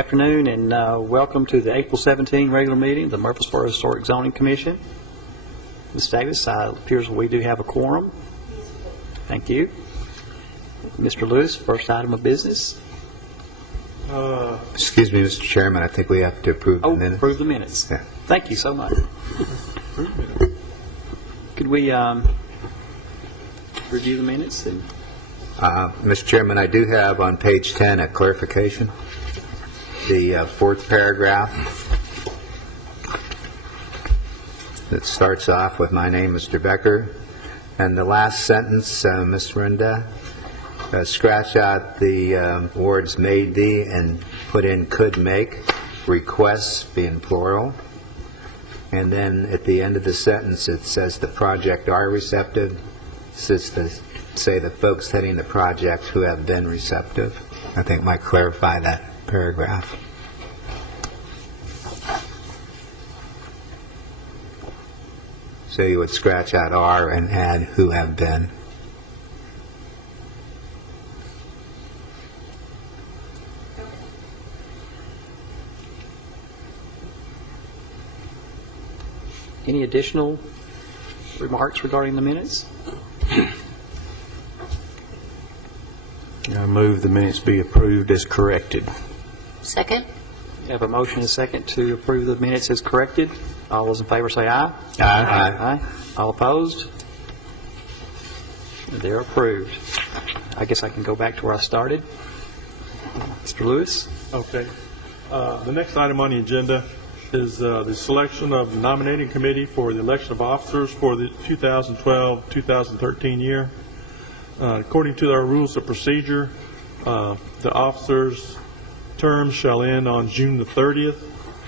afternoon, and welcome to the April 17 regular meeting of the Murfreesboro Historic Zoning Commission. Ms. Davis, it appears we do have a quorum. Thank you. Mr. Lewis, first item of business. Excuse me, Mr. Chairman, I think we have to approve the minutes. Approve the minutes. Yeah. Thank you so much. Could we review the minutes? And Mr. Chairman, I do have on page 10 a clarification. The fourth paragraph that starts off with "My name is Mr. Becker," and the last sentence, Ms. Renda, scratch out the words "made the" and put in "could make," requests being plural. And then at the end of the sentence it says the project are receptive. This is to say the folks heading the project who have been receptive. I think might clarify that paragraph. So you would scratch out "are" and add "who have been." any additional remarks regarding the minutes? I move the minutes be approved as corrected. Second. We have a motion and a second to approve the minutes as corrected. All those in favor say aye. Aye. Aye. All opposed? They're approved. I guess I can go back to where I started. Mr. Lewis? Okay. The next item on the agenda is the selection of the nominating committee for the election of officers for the 2012-2013 year. According to our rules of procedure, the officers' terms shall end on June the 30th,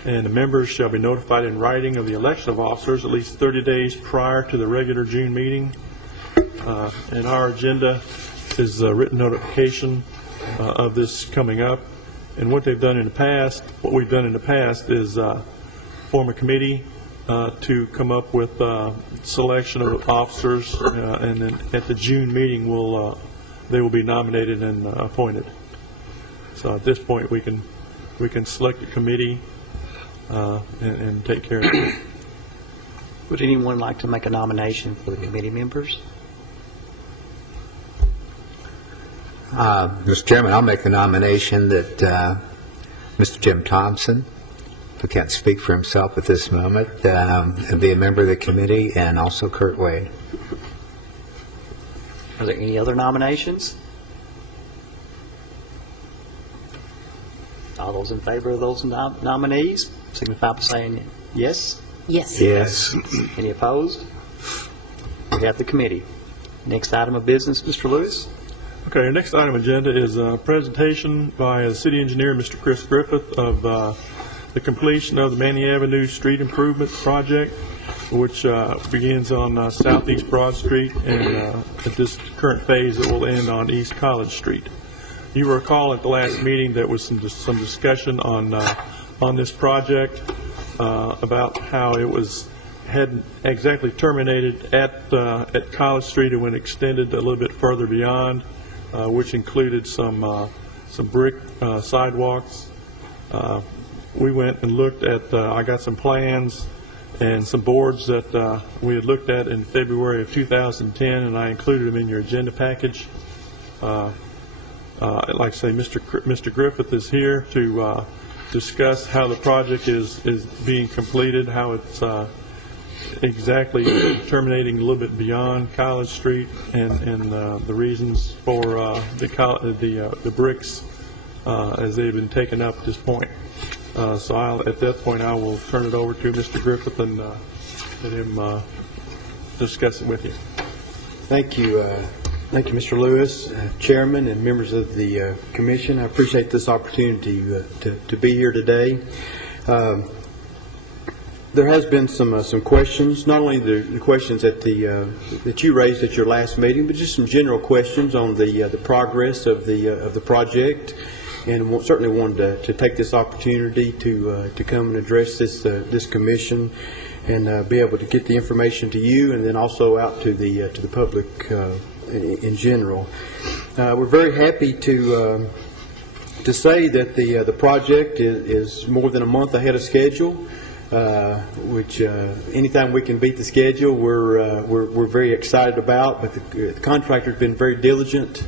and the members shall be notified in writing of the election of officers at least 30 days prior to the regular June meeting. And our agenda is a written notification of this coming up. And what we've done in the past is form a committee to come up with selection of officers, and then at the June meeting they will be nominated and appointed. So at this point we can select a committee and take care of it. Would anyone like to make a nomination for the committee members? Mr. Chairman, I'll make the nomination that Mr. Jim Thompson, who can't speak for himself at this moment, be a member of the committee, and also Kurt Wade. Are there any other nominations? All those in favor of those nominees signify by saying yes. Yes. Yes. Any opposed? We have the committee. Next item of business, Mr. Lewis. Okay, our next item agenda is a presentation by City Engineer Mr. Chris Griffith of the completion of the Manny Avenue Street Improvement Project, which begins on Southeast Broad Street, and at this current phase it will end on East College Street. You will recall at the last meeting there was some discussion on this project about how it hadn't exactly terminated at College Street and when extended a little bit further beyond, which included some brick sidewalks. We went and looked at, I got some plans and some boards that we had looked at in February of 2010, and I included them in your agenda package. I'd like to say Mr. Griffith is here to discuss how the project is being completed, how it's exactly terminating a little bit beyond College Street, and the reasons for the bricks as they've been taken up at this point. So at that point I will turn it over to Mr. Griffith and let him discuss it with you. Thank you. Thank you, Mr. Lewis, Chairman and members of the Commission. I appreciate this opportunity to be here today. There has been some questions, not only the questions that you raised at your last meeting, but just some general questions on the progress of the project, and certainly wanted to take this opportunity to come and address this commission and be able to get the information to you, and then also out to the public in general. We're very happy to to say that the project is more than a month ahead of schedule, which anytime we can beat the schedule, we're very excited about. But the contractor's been very diligent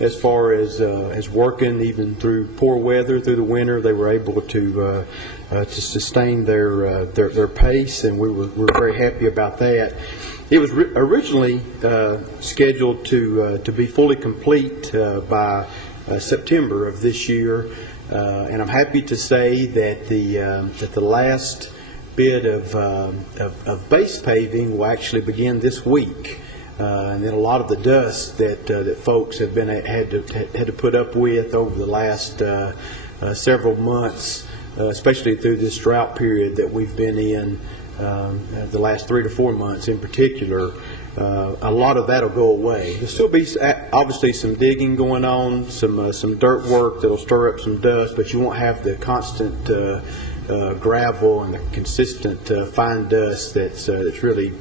as far as working, even through poor weather through the winter. They were able to sustain their pace, and we're very happy about that. It was originally scheduled to be fully complete by September of this year, and I'm happy to say that the last bit of base paving will actually begin this week. And then a lot of the dust that folks have had to put up with over the last several months, especially through this drought period that we've been in, the last 3 to 4 months in particular, a lot of that will go away. There'll still be obviously some digging going on, some dirt work that'll stir up some dust, but you won't have the constant gravel and the consistent fine dust that's really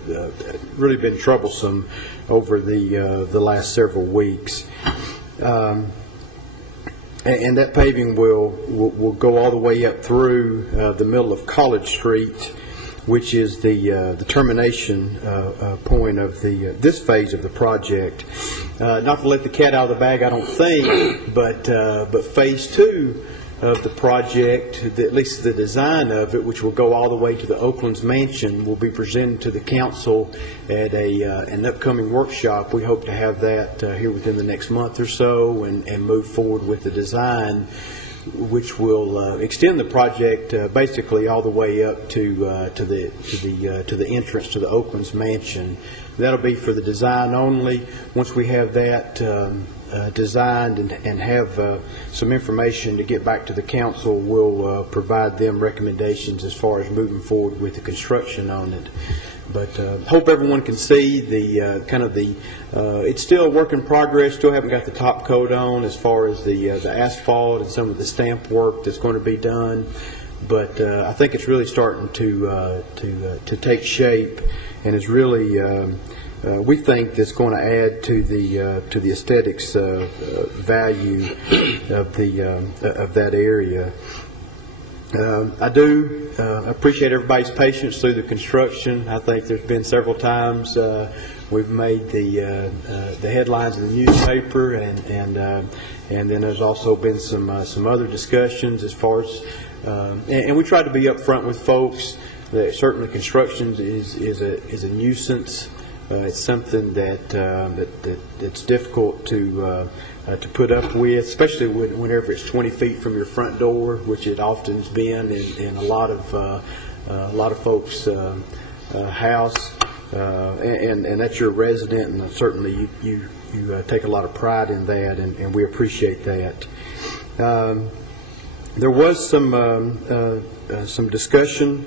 been troublesome over the last several weeks. And that paving will go all the way up through the middle of College Street, which is the termination point of this phase of the project. Not to let the cat out of the bag, I don't think, but phase 2 of the project, at least the design of it, which will go all the way to the Oakland's Mansion, will be presented to the council at an upcoming workshop. We hope to have that here within the next month or so, and move forward with the design, which will extend the project basically all the way up to the entrance to the Oakland's Mansion. That'll be for the design only. Once we have that designed and have some information to get back to the council, we'll provide them recommendations as far as moving forward with the construction on it. But hope everyone can see it's still a work in progress. Still haven't got the top coat on as far as the asphalt and some of the stamp work that's going to be done. But I think it's really starting to take shape, and is really we think that's going to add to the aesthetics value of that area. I do appreciate everybody's patience through the construction. I think there's been several times we've made the headlines in the newspaper, and then there's also been some other discussions as far as and we try to be upfront with folks that certainly construction is a nuisance. It's something that's difficult to put up with, especially whenever it's 20 feet from your front door, which it often has been in a lot of folks' house, and that's your resident, and certainly you take a lot of pride in that, and we appreciate that. There was some discussion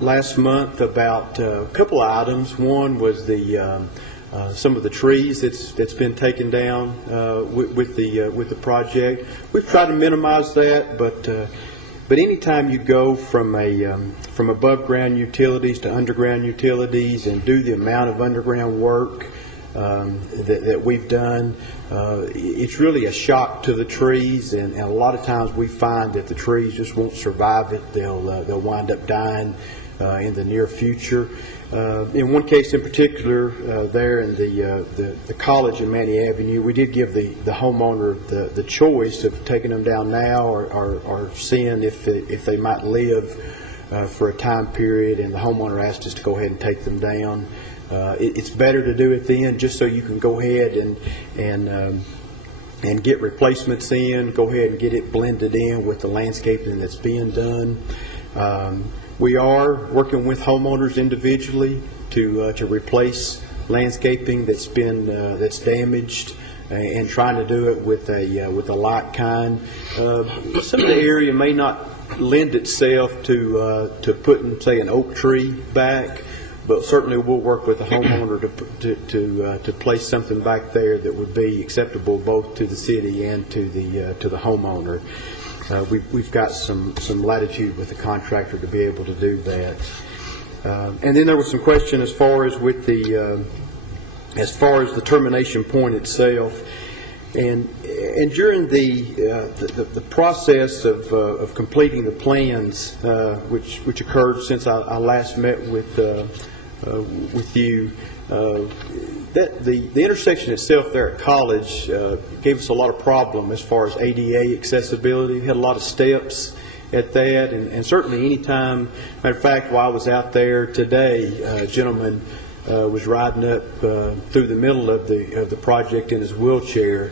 last month about a couple of items. One was some of the trees that's been taken down with the project. We've tried to minimize that, but anytime you go from above ground utilities to underground utilities and do the amount of underground work that we've done, it's really a shock to the trees, and a lot of times we find that the trees just won't survive it. They'll wind up dying in the near future. In one case in particular, there in the college in Manny Avenue, we did give the homeowner the choice of taking them down now or seeing if they might live for a time period, and the homeowner asked us to go ahead and take them down. It's better to do it then, just so you can go ahead and get replacements in, go ahead and get it blended in with the landscaping that's being done. We are working with homeowners individually to replace landscaping that's damaged, and trying to do it with a light kind. Some of the area may not lend itself to putting, say, an oak tree back, but certainly we'll work with the homeowner to place something back there that would be acceptable both to the city and to the homeowner. We've got some latitude with the contractor to be able to do that. And then there was some question as far as the termination point itself. And during the process of completing the plans, which occurred since I last met with you, that the intersection itself there at College gave us a lot of problem as far as ADA accessibility. We had a lot of steps at that, and certainly any time. Matter of fact, while I was out there today, a gentleman was riding up through the middle of the project in his wheelchair,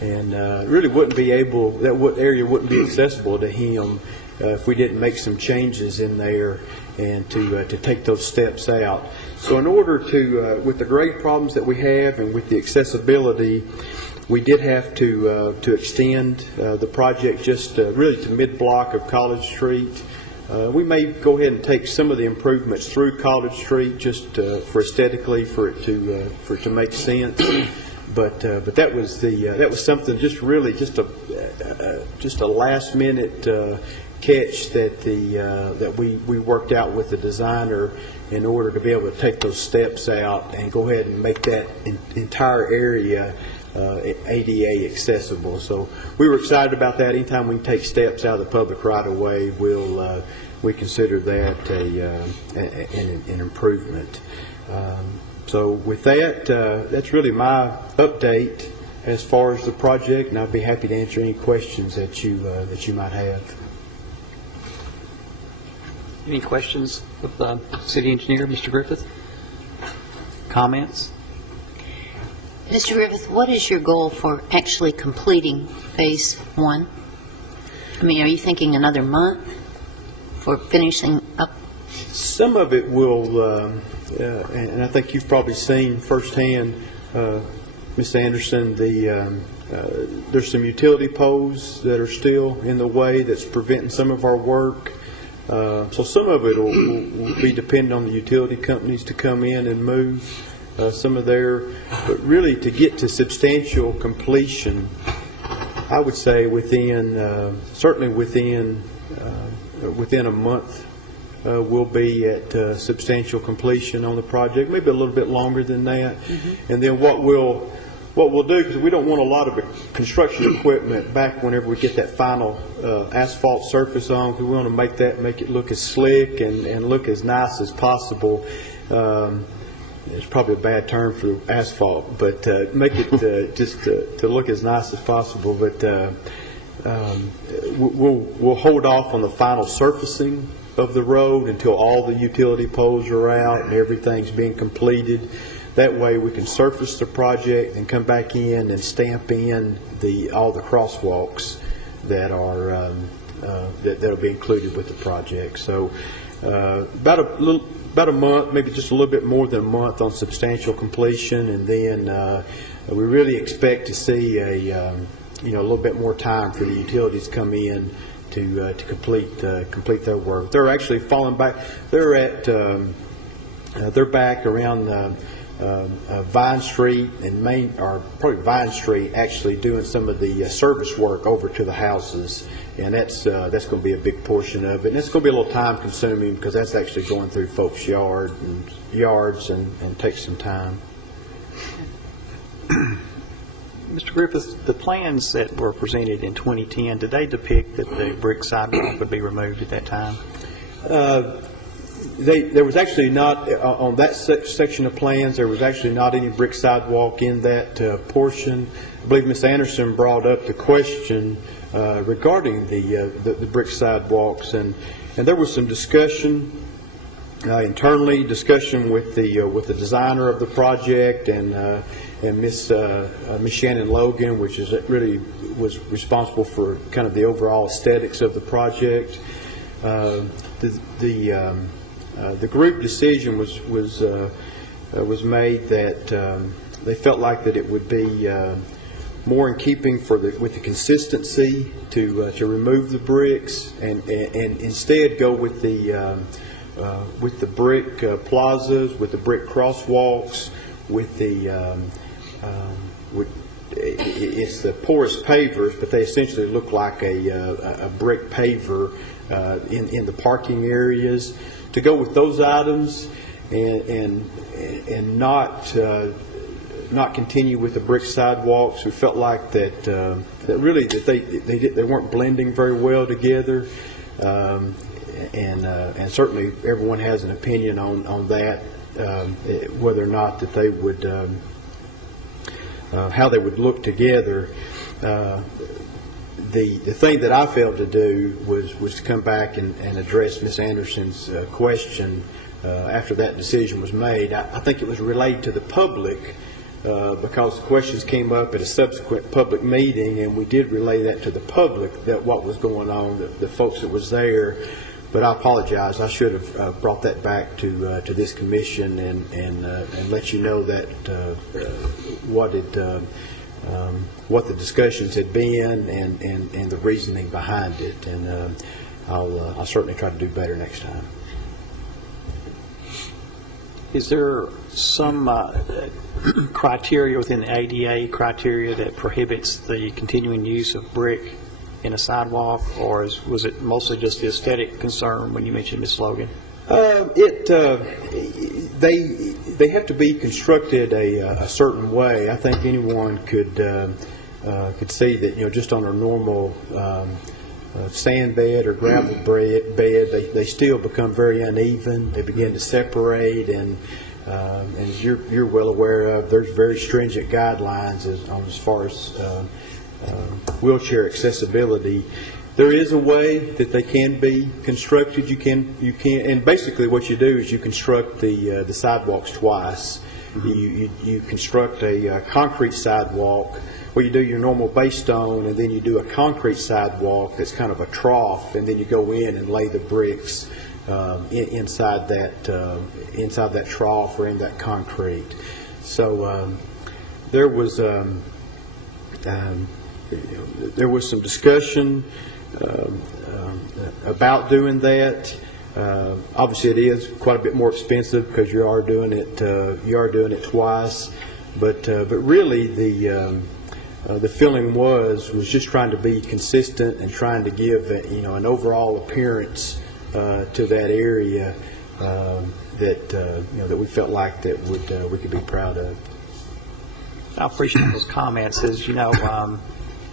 and really wouldn't be able. That area wouldn't be accessible to him if we didn't make some changes in there and to take those steps out. So in order to, with the grade problems that we have and with the accessibility, we did have to extend the project just really to mid-block of College Street. We may go ahead and take some of the improvements through College Street just for aesthetically for it to make sense. But that was something just really just a last minute catch that we worked out with the designer in order to be able to take those steps out and go ahead and make that entire area ADA accessible. So we were excited about that. Anytime we can take steps out of the public right of way, we consider that an improvement. So with that, that's really my update as far as the project, and I'll be happy to answer any questions that you might have. Any questions of the city engineer, Mr. Griffith? Comments? Mr. Griffith, what is your goal for actually completing Phase 1? I mean, are you thinking another month for finishing up? Some of it will, and I think you've probably seen firsthand, Ms. Anderson, there's some utility poles that are still in the way that's preventing some of our work. So some of it will be dependent on the utility companies to come in and move some of their, but really to get to substantial completion, I would say certainly within a month, we'll be at substantial completion on the project, maybe a little bit longer than that. Mm-hmm. And then what we'll do, because we don't want a lot of construction equipment back whenever we get that final asphalt surface on, because we want to make it look as slick and look as nice as possible. It's probably a bad term for asphalt, but make it just to look as nice as possible. But we'll hold off on the final surfacing of the road until all the utility poles are out and everything's being completed. That way we can surface the project and come back in and stamp in all the crosswalks that'll be included with the project. So about a month, maybe just a little bit more than a month on substantial completion, and then we really expect to see a little bit more time for the utilities to come in to complete their work. They're actually falling back. They're back around Vine Street and probably Vine Street, actually doing some of the service work over to the houses, and that's going to be a big portion of it. And it's going to be a little time consuming because that's actually going through folks' yards and takes some time. Mr. Griffith, the plans that were presented in 2010, did they depict that the brick sidewalk would be removed at that time? There was actually not, on that section of plans, there was actually not any brick sidewalk in that portion. I believe Ms. Anderson brought up the question regarding the brick sidewalks, and there was some discussion internally, discussion with the designer of the project and Miss Shannon Logan, which is really was responsible for kind of the overall aesthetics of the project. The group decision was made that they felt like that it would be more in keeping with the consistency to remove the bricks and instead go with the brick plazas, with the brick crosswalks, with it's the porous pavers, but they essentially look like a brick paver in the parking areas. To go with those items and not not continue with the brick sidewalks. We felt like that really that they weren't blending very well together, and certainly everyone has an opinion on that, whether or not that they would how they would look together. The thing that I failed to do was to come back and address Ms. Anderson's question after that decision was made. I think it was relayed to the public because the questions came up at a subsequent public meeting, and we did relay that to the public, that what was going on, the folks that was there. But I apologize. I should have brought that back to this commission and let you know that what the discussions had been and the reasoning behind it. And I'll certainly try to do better next time. Is there some criteria within the ADA criteria that prohibits the continuing use of brick in a sidewalk, or was it mostly just the aesthetic concern when you mentioned Ms. Logan? They have to be constructed a certain way. I think anyone could see that, just on a normal sand bed or gravel bed, they still become very uneven. They begin to separate, and as you're well aware of, there's very stringent guidelines as far as wheelchair accessibility. There is a way that they can be constructed. You can, and basically what you do is you construct the sidewalks twice. Mm-hmm. You construct a concrete sidewalk where you do your normal base stone, and then you do a concrete sidewalk that's kind of a trough, and then you go in and lay the bricks inside that trough or in that concrete. So there was some discussion about doing that. Obviously, it is quite a bit more expensive because you are doing it twice. But really, the feeling was just trying to be consistent and trying to give an overall appearance to that area that we felt like that we could be proud of. I appreciate those comments. As you know,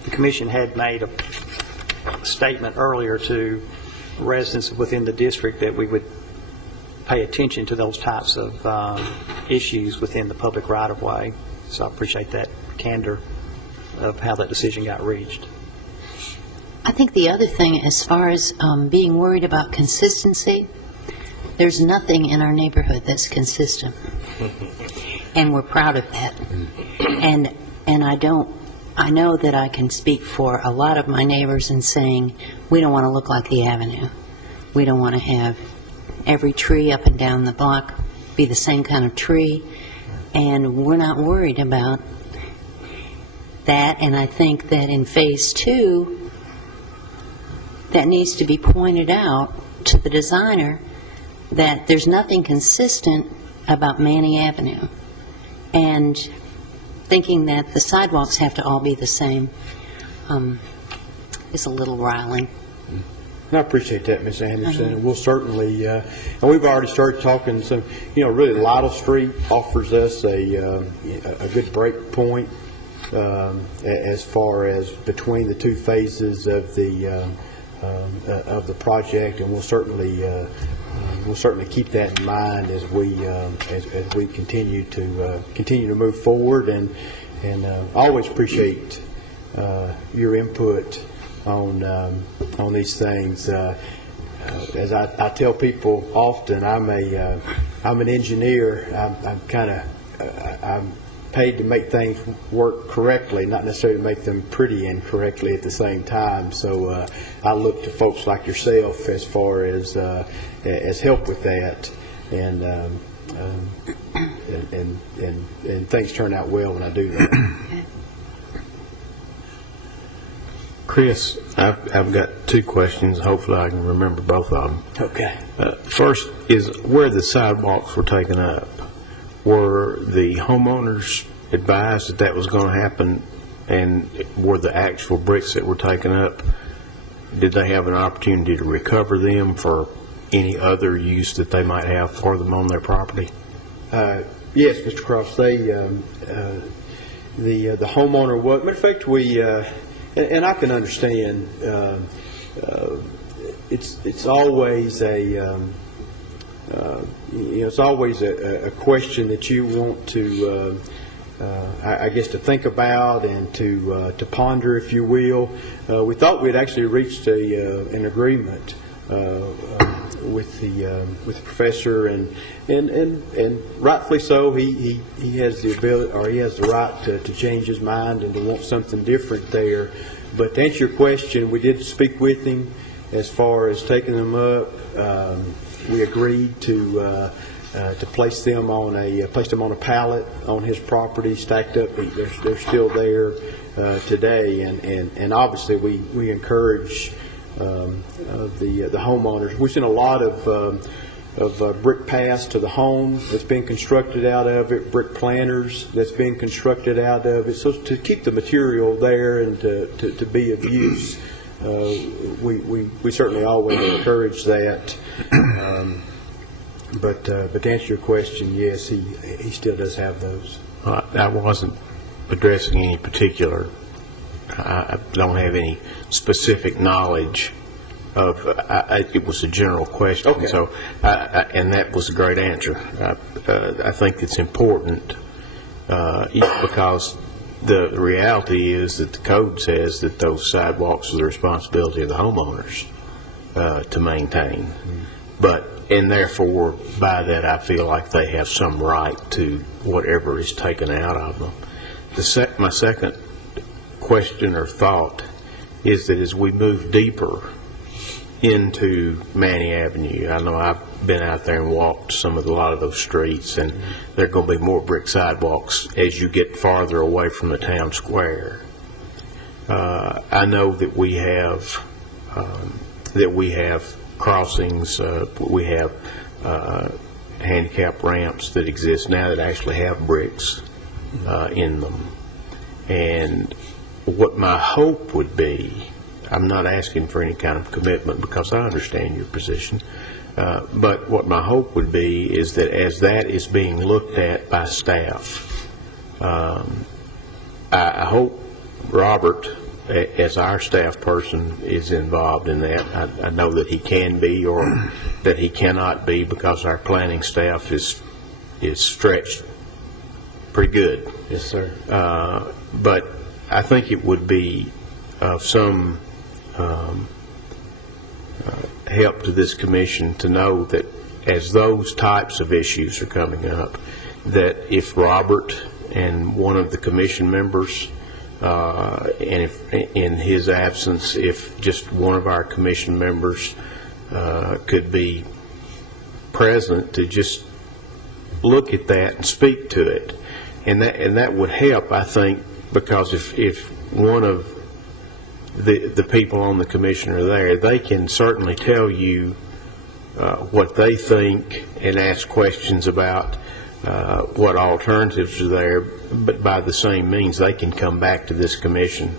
the commission had made a statement earlier to residents within the district that we would pay attention to those types of issues within the public right-of-way. So I appreciate that candor of how that decision got reached. I think the other thing, as far as being worried about consistency, there's nothing in our neighborhood that's consistent, and we're proud of that. And I know that I can speak for a lot of my neighbors in saying we don't want to look like the Avenue. We don't want to have every tree up and down the block be the same kind of tree, and we're not worried about that. And I think that in Phase 2, that needs to be pointed out to the designer that there's nothing consistent about Manny Avenue. And thinking that the sidewalks have to all be the same is a little riling. I appreciate that, Ms. Anderson. And we'll certainly, and we've already started talking some, really Lytle Street offers us a good break point as far as between the two phases of the project, and we'll certainly keep that in mind as we continue to move forward, and I always appreciate your input on these things. As I tell people often, I'm an engineer. I'm paid to make things work correctly, not necessarily make them pretty and correctly at the same time. So I look to folks like yourself as far as help with that, and things turn out well when I do that. Chris, I've got two questions. Hopefully I can remember both of them. Okay. First is where the sidewalks were taken up. Were the homeowners advised that was going to happen, and were the actual bricks that were taken up, did they have an opportunity to recover them for any other use that they might have for them on their property? Yes, Mr. Cross, they, the homeowner, matter of fact, we, and I can understand, it's always it's always a question that you want to, I guess, to think about and to ponder, if you will. We thought we had actually reached an agreement with the professor, and rightfully so. He has the ability, or he has the right to change his mind and to want something different there. But to answer your question, we did speak with him as far as taking them up. We agreed to place them on a pallet on his property, stacked up. They're still there today, and obviously we encourage the homeowners. We've seen a lot of brick paths to the home that's been constructed out of it, brick planters that's been constructed out of it. So to keep the material there and to be of use, we certainly always encourage that. But to answer your question, yes, he still does have those. I wasn't addressing any particular. I don't have any specific knowledge of. It was a general question, okay. So and that was a great answer. I think it's important because the reality is that the code says that those sidewalks are the responsibility of the homeowners to maintain. But, and therefore, by that, I feel like they have some right to whatever is taken out of them. My second question or thought is that as we move deeper into Manny Avenue, I know I've been out there and walked a lot of those streets, and there are going to be more brick sidewalks as you get farther away from the town square. I know that we have crossings, we have handicap ramps that exist now that actually have bricks in them. And what my hope would be, I'm not asking for any kind of commitment because I understand your position, but what my hope would be is that as that is being looked at by staff, I hope Robert, as our staff person, is involved in that. I know that he can be or that he cannot be because our planning staff is stretched pretty good. Yes, sir. But I think it would be of some help to this commission to know that as those types of issues are coming up, that if Robert and one of the commission members, and if in his absence, if just one of our commission members could be present to just look at that and speak to it, and that would help, I think, because if one of the people on the commission are there, they can certainly tell you what they think and ask questions about what alternatives are there, but by the same means they can come back to this commission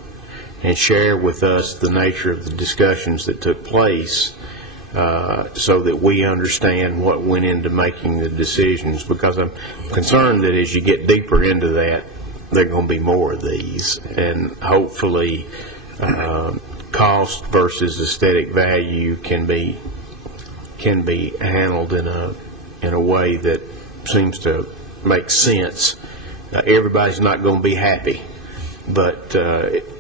and share with us the nature of the discussions that took place so that we understand what went into making the decisions, because I'm concerned that as you get deeper into that, there are going to be more of these, and hopefully cost versus aesthetic value can be handled in a way that seems to make sense. Everybody's not going to be happy, but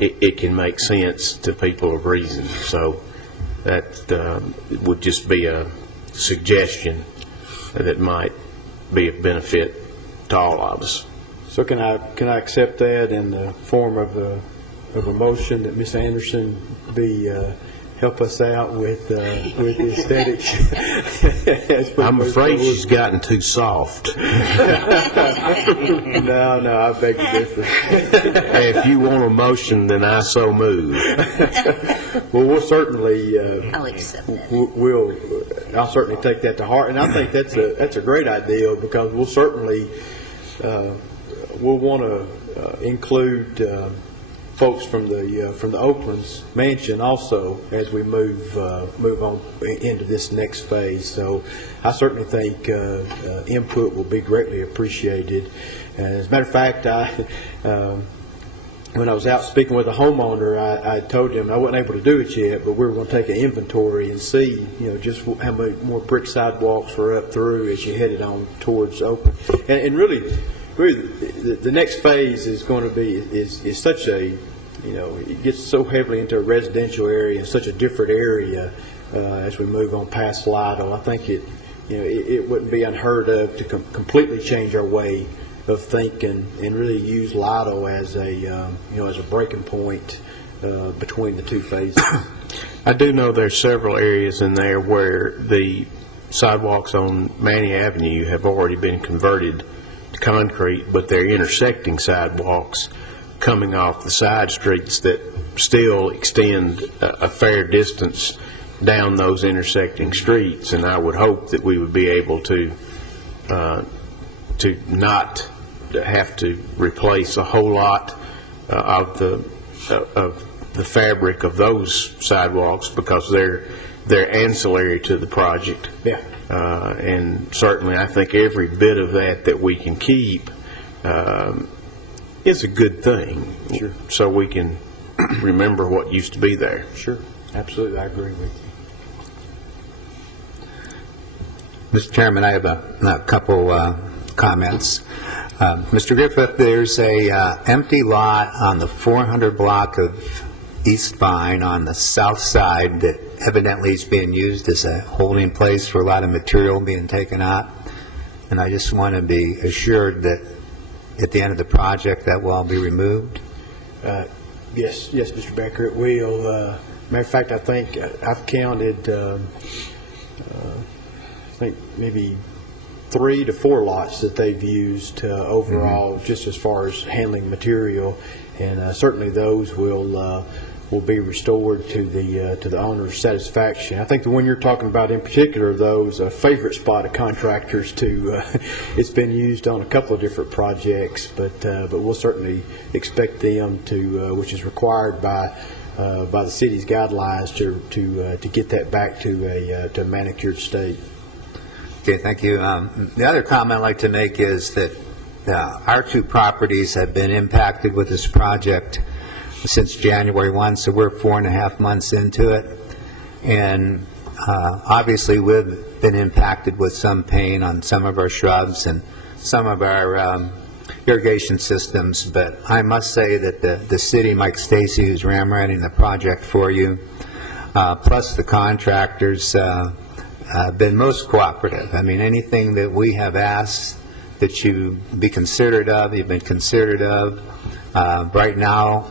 it can make sense to people of reason. So that would just be a suggestion that might be of benefit to all of us. So can I accept that in the form of a motion that Ms. Anderson be help us out with the aesthetics? I'm afraid she's gotten too soft. No, I beg to differ. If you want a motion, then I so move. Well, we'll certainly. I'll accept that. I'll certainly take that to heart, and I think that's a great idea, because we'll certainly we'll want to include folks from the Oakland's mansion also as we move on into this next phase. So I certainly think input will be greatly appreciated. And as a matter of fact, when I was out speaking with a homeowner, I told him I wasn't able to do it yet, but we were going to take an inventory and see, just how many more brick sidewalks were up through as you headed on towards Oakland. And really, the next phase is going to be is such a, it gets so heavily into a residential area and such a different area as we move on past Lido. I think it wouldn't be unheard of to completely change our way of thinking and really use Lido as a breaking point between the two phases. I do know there's several areas in there where the sidewalks on Manny Avenue have already been converted to concrete, but they're intersecting sidewalks coming off the side streets that still extend a fair distance down those intersecting streets, and I would hope that we would be able to not have to replace a whole lot of the fabric of those sidewalks, because they're ancillary to the project. Yeah. And certainly I think every bit of that we can keep is a good thing. Sure. So we can remember what used to be there. Sure. Absolutely. I agree with you. Mr. Chairman, I have a couple comments. Mr. Griffith, there's a empty lot on the 400 block of East Vine on the south side that evidently is being used as a holding place for a lot of material being taken out. And I just want to be assured that at the end of the project that will all be removed. Yes, Mr. Becker, it will. Matter of fact, I think I've counted, maybe 3 to 4 lots that they've used overall, just as far as handling material, and certainly those will be restored to the owner's satisfaction. I think the one you're talking about in particular, though, is a favorite spot of contractors. It's been used on a couple of different projects, but we'll certainly expect them to, which is required by the city's guidelines, to get that back to a manicured state. Okay, thank you. The other comment I'd like to make is that our two properties have been impacted with this project since January 1, so we're 4.5 months into it. And obviously we've been impacted with some pain on some of our shrubs and some of our irrigation systems, but I must say that the city, Mike Stacy, who's ramrodding the project for you, plus the contractors, been most cooperative. I mean, anything that we have asked that you be considerate of, you've been considerate of. Right now,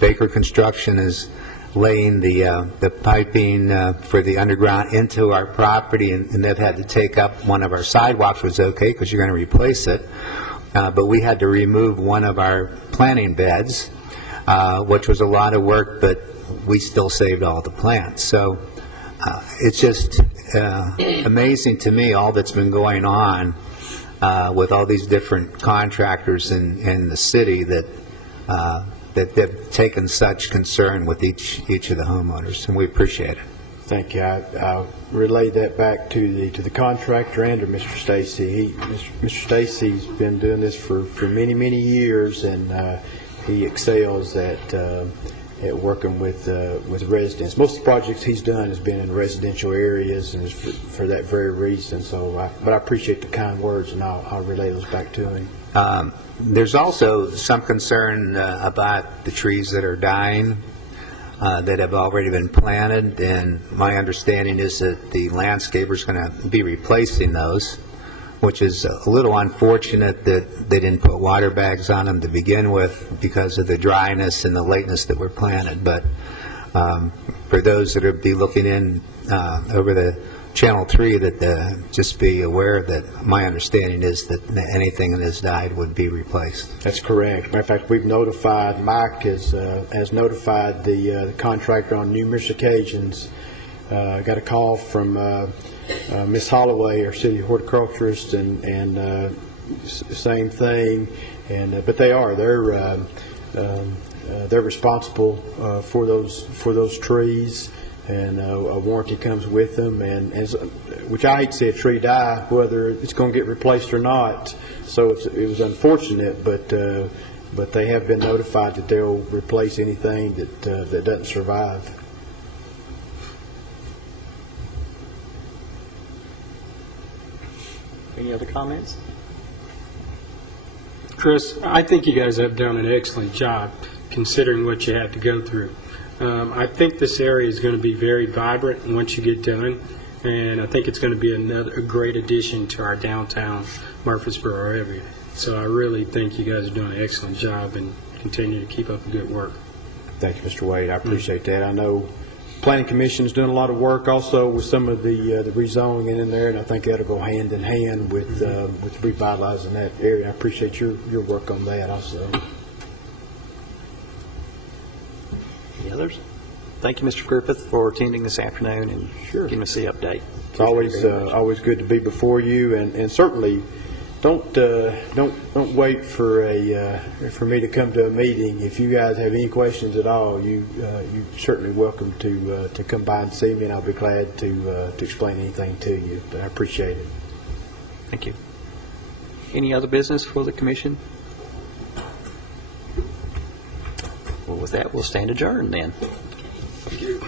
Baker Construction is laying the piping for the underground into our property, and they've had to take up one of our sidewalks, which was okay because you're going to replace it. But we had to remove one of our planting beds, which was a lot of work, but we still saved all the plants. So it's just amazing to me all that's been going on with all these different contractors in the city that they've taken such concern with each of the homeowners, and we appreciate it. Thank you. I'll relay that back to the contractor and to Mr. Stacy. Mr. Stacy's been doing this for many years, and he excels at working with residents. Most of the projects he's done has been in residential areas, and for that very reason. So, but I appreciate the kind words, and I'll relay those back to him. There's also some concern about the trees that are dying that have already been planted, and my understanding is that the landscaper is going to be replacing those, which is a little unfortunate that they didn't put water bags on them to begin with because of the dryness and the lateness that were planted. But for those that will be looking in over the Channel 3, that just be aware that my understanding is that anything that has died would be replaced. That's correct. Matter of fact, we've notified, Mike has notified the contractor on numerous occasions. Got a call from Miss Holloway, our city horticulturist, and same thing. And but they're they're responsible for those trees, and a warranty comes with them, which I hate to see a tree die, whether it's going to get replaced or not. So it was unfortunate, but they have been notified that they'll replace anything that doesn't survive. Any other comments? Chris, I think you guys have done an excellent job considering what you had to go through. I think this area is going to be very vibrant once you get done, and I think it's going to be a great addition to our downtown Murfreesboro area. So I really think you guys are doing an excellent job and continue to keep up the good work. Thank you, Mr. Wade. I appreciate that. I know Planning Commission is doing a lot of work also with some of the rezoning in there, and I think that'll go hand in hand with revitalizing that area. I appreciate your work on that also. Any others? Thank you, Mr. Griffith, for attending this afternoon and giving us the update. It's always good to be before you, and certainly don't wait for me to come to a meeting. If you guys have any questions at all, you're certainly welcome to come by and see me, and I'll be glad to explain anything to you. But I appreciate it. Thank you. Any other business for the commission? Well, with that, we'll stand adjourned then. Thank you.